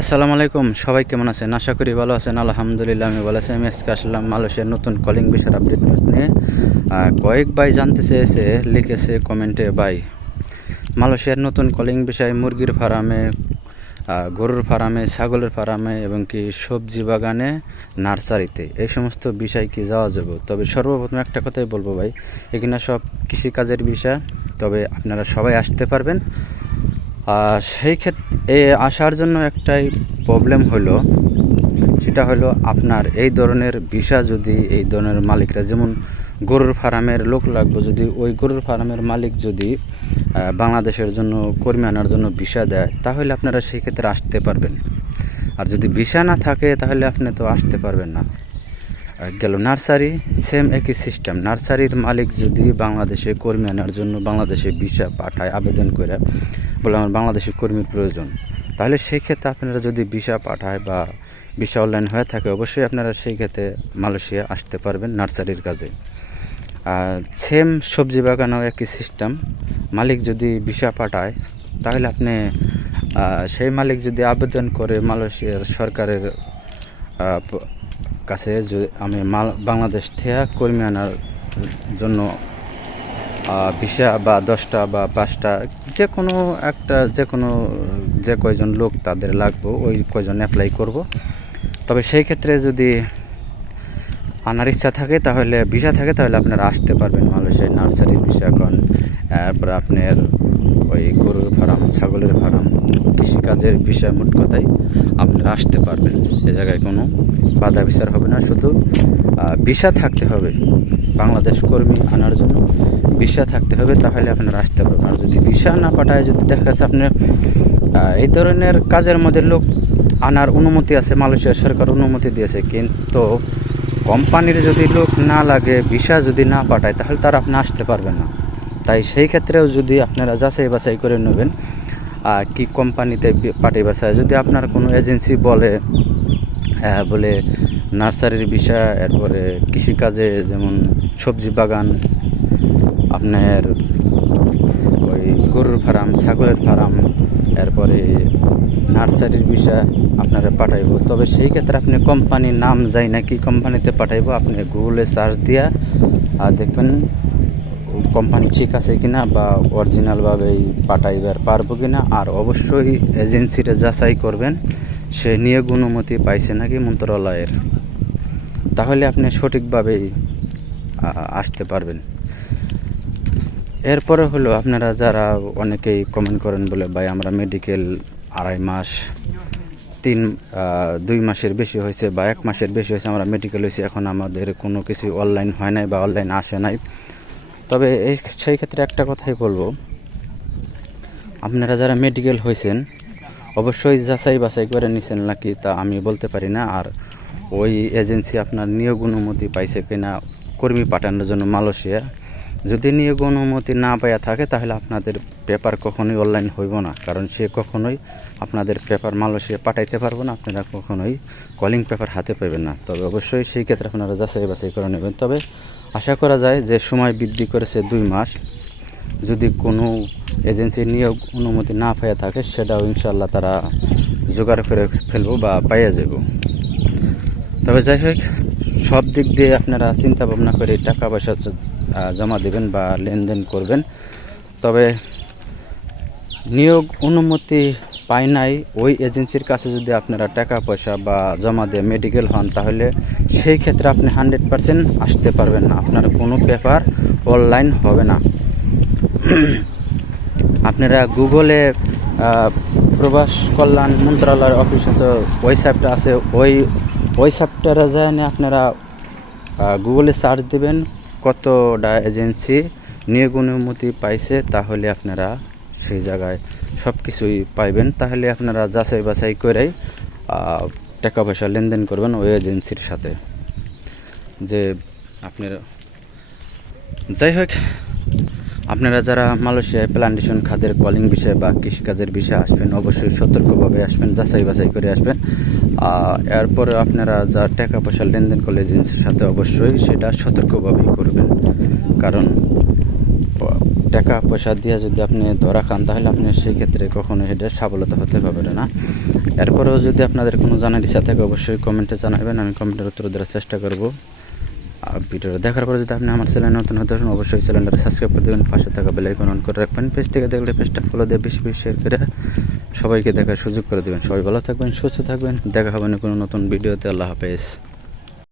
আসসালামু আলাইকুম, সবাই কেমন আছেন? আশা করি ভালো আছেন। আলহামদুলিল্লাহ আমি ভালো আছি। আমি আজকে আসলাম মালয়েশিয়ার নতুন কলিং বিষয়ের আপডেট নিউজ নিয়ে। কয়েক ভাই জানতে চেয়েছে, লিখেছে কমেন্টে, ভাই মালয়েশিয়ার নতুন কলিং বিষয় মুরগির ফার্মে, গরুর ফার্মে, ছাগলের ফার্মে এবং কি সবজি বাগানে, নার্সারিতে এই সমস্ত বিষয় কি যাওয়া যাবে? তবে সর্বপ্রথম একটা কথাই বলবো ভাই, এখানে সব কৃষিকাজের বিষয়, তবে আপনারা সবাই আসতে পারবেন। সেই ক্ষেত্রে আসার জন্য একটাই প্রবলেম হলো, সেটা হলো আপনার এই ধরনের ভিসা যদি এই ধরনের মালিকরা, যেমন গরুর ফার্মের লোক লাগবে, যদি ওই গরুর ফার্মের মালিক যদি বাংলাদেশের জন্য কর্মী আনার জন্য ভিসা দেয়, তাহলে আপনারা সেই ক্ষেত্রে আসতে পারবেন। আর যদি ভিসা না থাকে তাহলে আপনি তো আসতে পারবেন না। গেল নার্সারি, সেম একই সিস্টেম। নার্সারির মালিক যদি বাংলাদেশে কর্মী আনার জন্য বাংলাদেশে ভিসা পাঠায় আবেদন করে, বলে আমার বাংলাদেশি কর্মীর প্রয়োজন, তাহলে সেই ক্ষেত্রে আপনারা যদি ভিসা পাঠায় বা ভিসা অনলাইন হয়ে থাকে, অবশ্যই আপনারা সেই ক্ষেত্রে মালয়েশিয়া আসতে পারবেন নার্সারির কাজে। সেম সবজি বাগানেও একই সিস্টেম। মালিক যদি ভিসা পাঠায়, তাহলে আপনি সেই মালিক যদি আবেদন করে মালয়েশিয়ার সরকারের কাছে, যে আমি বাংলাদেশ থেকে কর্মী আনার জন্য ভিসা বা 10টা বা 5টা যে কোনো একটা, যে কয়জন লোক তাদের লাগবে, ওই কয়জন অ্যাপ্লাই করব। তবে সেই ক্ষেত্রে যদি আনার ইচ্ছা থাকে, তাহলে ভিসা থাকে, তাহলে আপনারা আসতে পারবেন মালয়েশিয়ায় নার্সারি ভিসা। কারণ তারপরে আপনার ওই গরুর ফার্ম, ছাগলের ফার্ম, কৃষিকাজের বিষয়, মোট কথাই আপনারা আসতে পারবেন। এ জায়গায় কোনো বাধা বিচার হবে না, শুধু ভিসা থাকতে হবে। বাংলাদেশ কর্মী আনার জন্য ভিসা থাকতে হবে, তাহলে আপনারা আসতে পারবেন। আর যদি ভিসা না পাঠায়, যদি দেখা যাচ্ছে আপনার এই ধরনের কাজের মধ্যে লোক আনার অনুমতি আছে, মালয়েশিয়া সরকার অনুমতি দিয়েছে, কিন্তু কোম্পানির যদি লোক না লাগে, ভিসা যদি না পাঠায়, তাহলে তারা আপনি আসতে পারবেন না। তাই সেই ক্ষেত্রেও যদি আপনারা যাচাই বাছাই করে নেবেন কি কোম্পানিতে পাঠাইবার চায়। যদি আপনার কোনো এজেন্সি বলে নার্সারির বিষয়, এরপরে কৃষিকাজে, যেমন সবজি বাগান, আপনার ওই গরুর ফার্ম, ছাগলের ফার্ম, এরপরে নার্সারির বিষয় আপনারা পাঠাইব, তবে সেই ক্ষেত্রে আপনি কোম্পানির নাম যাই না, কি কোম্পানিতে পাঠাইব, আপনি গুগলে সার্চ দিয়া দেখবেন কোম্পানি ঠিক আছে কিনা বা অরিজিনালভাবেই পাঠাইবার পারবো কিনা। আর অবশ্যই এজেন্সিটা যাচাই করবেন সে নিয়োগ অনুমতি পাইছে নাকি মন্ত্রণালয়ের, তাহলে আপনি সঠিকভাবেই আসতে পারবেন। এরপরে হলো, আপনারা যারা অনেকেই কমেন্ট করেন, বলে ভাই আমরা মেডিকেল 2.5 মাস, 2 মাসের বেশি হয়েছে বা 1 মাসের বেশি হয়েছে আমরা মেডিকেল হয়েছি, এখন আমাদের কোনো কিছু অনলাইন হয় নাই বা অনলাইন আসে নাই। তবে সেই ক্ষেত্রে একটা কথাই বলবো, আপনারা যারা মেডিকেল হয়েছেন অবশ্যই যাচাই বাছাই করে নিছেন নাকি তা আমি বলতে পারি না। আর ওই এজেন্সি আপনার নিয়োগ অনুমতি পাইছে কিনা কর্মী পাঠানোর জন্য মালয়েশিয়া, যদি নিয়োগ অনুমতি না পাইয়া থাকে, তাহলে আপনাদের পেপার কখনোই অনলাইন হইব না। কারণ সে কখনোই আপনাদের পেপার মালয়েশিয়া পাঠাইতে পারবো না, আপনারা কখনোই কলিং পেপার হাতে পাবেন না। তবে অবশ্যই সেই ক্ষেত্রে আপনারা যাচাই বাছাই করে নেবেন। তবে আশা করা যায় যে সময় বৃদ্ধি করেছে 2 মাস, যদি কোনো এজেন্সির নিয়োগ অনুমতি না পাইয়া থাকে, সেটাও ইনশাল্লাহ তারা জোগাড় করে ফেলবো বা পাইয়া যাব। তবে যাই হোক, সব দিক দিয়ে আপনারা চিন্তা ভাবনা করে টাকা পয়সা জমা দেবেন বা লেনদেন করবেন। তবে নিয়োগ অনুমতি পায় নাই ওই এজেন্সির কাছে যদি আপনারা টাকা পয়সা বা জমা দিয়ে মেডিকেল হন, তাহলে সেই ক্ষেত্রে আপনি 100% আসতে পারবেন না, আপনার কোনো পেপার অনলাইন হবে না। আপনারা গুগলে প্রবাস কল্যাণ মন্ত্রণালয়ের অফিস আছে, ওয়েবসাইটটা আছে, ওই ওয়েবসাইটটা যায় আপনারা গুগলে সার্চ দেবেন কতটা এজেন্সি নিয়োগ অনুমতি পাইছে, তাহলে আপনারা সেই জায়গায় সব কিছুই পাইবেন। তাহলে আপনারা যাচাই বাছাই করেই টাকা পয়সা লেনদেন করবেন ওই এজেন্সির সাথে। যে আপনারা, যাই হোক, আপনারা যারা মালয়েশিয়ায় প্ল্যান্টেশন খাতের কলিং বিষয় বা কৃষিকাজের বিষয়ে আসবেন, অবশ্যই সতর্কভাবে আসবেন, যাচাই বাছাই করে আসবেন। এরপরে আপনারা যা টাকা পয়সা লেনদেন করলে এজেন্সির সাথে, অবশ্যই সেটা সতর্কভাবেই করবেন। কারণ টাকা পয়সা দিয়ে যদি আপনি ধরা খান তাহলে আপনি সেই ক্ষেত্রে কখনো সেটা সফলতা হতে পারবেন না। এরপরেও যদি আপনাদের কোনো জানার ইচ্ছা থাকে অবশ্যই কমেন্টে জানাবেন, আমি কমেন্টের উত্তর দেওয়ার চেষ্টা করব। আর ভিডিওটা দেখার পরে যদি আপনি আমার চ্যানেল নতুন হতে আসেন অবশ্যই চ্যানেলটা সাবস্ক্রাইব করে দেবেন, পাশে থাকা বেল আইকন অন করে রাখবেন। পেজ থেকে দেখলে পেজটা ফলো দিয়ে বেশি বেশি শেয়ার করে সবাইকে দেখার সুযোগ করে দেবেন। সবাই ভালো থাকবেন, সুস্থ থাকবেন, দেখা হবে না কোনো নতুন ভিডিওতে। আল্লাহ হাফেজ।